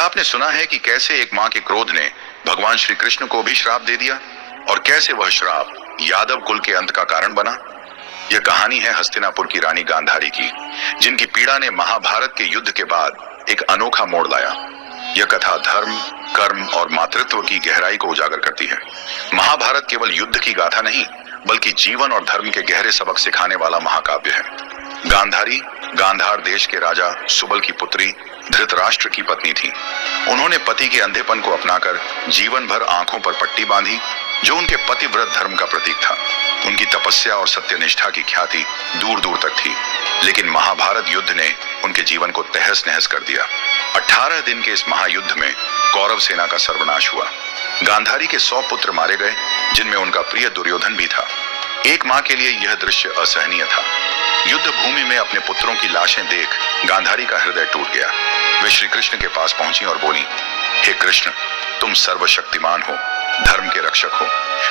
आपने सुना है कि कैसे एक मां के क्रोध ने भगवान श्री कृष्ण को भी श्राप दे दिया और कैसे वह श्राप यादव कुल के अंत का कारण बना। यह कहानी है हस्तिनापुर की रानी गांधारी की, जिनकी पीड़ा ने महाभारत के युद्ध के बाद एक अनोखा मोड़ लाया। यह कथा धर्म, कर्म और मातृत्व की गहराई को उजागर करती है। महाभारत केवल युद्ध की गाथा नहीं, बल्कि जीवन और धर्म के गहरे सबक सिखाने वाला महाकाव्य है। गांधारी गांधार देश के राजा सुबल की पुत्री धृतराष्ट्र की पत्नी थी। उन्होंने पति के अंधेपन को अपनाकर जीवन भर आंखों पर पट्टी बांधी, जो उनके पतिव्रत धर्म का प्रतीक था। उनकी तपस्या और सत्यनिष्ठा की ख्याति दूर दूर तक थी, लेकिन महाभारत युद्ध ने उनके जीवन को तहस नहस कर दिया। 18 दिन के इस महायुद्ध में कौरव सेना का सर्वनाश हुआ। गांधारी के 100 पुत्र मारे गए, जिनमें उनका प्रिय दुर्योधन भी था। एक मां के लिए यह दृश्य असहनीय था। युद्ध भूमि में अपने पुत्रों की लाशें देख गांधारी का हृदय टूट गया। वे श्री कृष्ण के पास पहुंची और बोली, हे कृष्ण, तुम सर्वशक्तिमान हो, धर्म के रक्षक हो,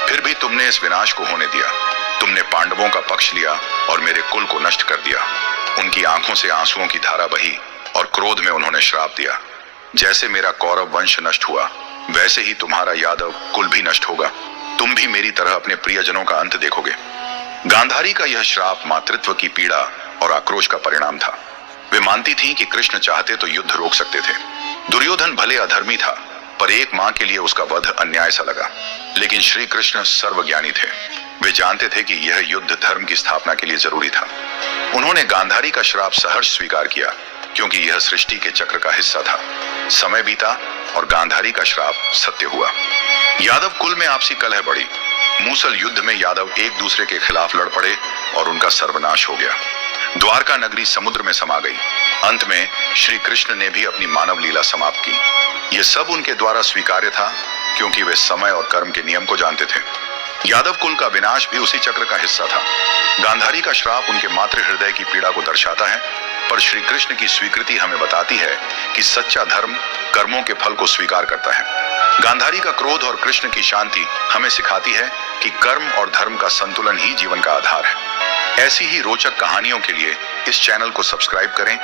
फिर भी तुमने इस विनाश को होने दिया। तुमने पांडवों का पक्ष लिया और मेरे कुल को नष्ट कर दिया। उनकी आंखों से आंसुओं की धारा बही और क्रोध में उन्होंने श्राप दिया, जैसे मेरा कौरव वंश नष्ट हुआ, वैसे ही तुम्हारा यादव कुल भी नष्ट होगा। तुम भी मेरी तरह अपने प्रियजनों का अंत देखोगे। गांधारी का यह श्राप मातृत्व की पीड़ा और आक्रोश का परिणाम था। वे मानती थीं कि कृष्ण चाहते तो युद्ध रोक सकते थे। दुर्योधन भले अधर्मी था, पर एक मां के लिए उसका वध अन्याय सा लगा। लेकिन श्री कृष्ण सर्वज्ञानी थे। वे जानते थे कि यह युद्ध धर्म की स्थापना के लिए जरूरी था। उन्होंने गांधारी का श्राप सहर्ष स्वीकार किया, क्योंकि यह सृष्टि के चक्र का हिस्सा था। समय बीता और गांधारी का श्राप सत्य हुआ। यादव कुल में आपसी कलह बढ़ी। मूसल युद्ध में यादव एक दूसरे के खिलाफ लड़ पड़े और उनका सर्वनाश हो गया। द्वारका नगरी समुद्र में समा गई। अंत में श्री कृष्ण ने भी अपनी मानव लीला समाप्त की। यह सब उनके द्वारा स्वीकार्य था, क्योंकि वे समय और कर्म के नियम को जानते थे। यादव कुल का विनाश भी उसी चक्र का हिस्सा था। गांधारी का श्राप उनके मातृ हृदय की पीड़ा को दर्शाता है, पर श्री कृष्ण की स्वीकृति हमें बताती है कि सच्चा धर्म कर्मों के फल को स्वीकार करता है। गांधारी का क्रोध और कृष्ण की शांति हमें सिखाती है कि कर्म और धर्म का संतुलन ही जीवन का आधार है। ऐसी ही रोचक कहानियों के लिए इस चैनल को सब्सक्राइब करें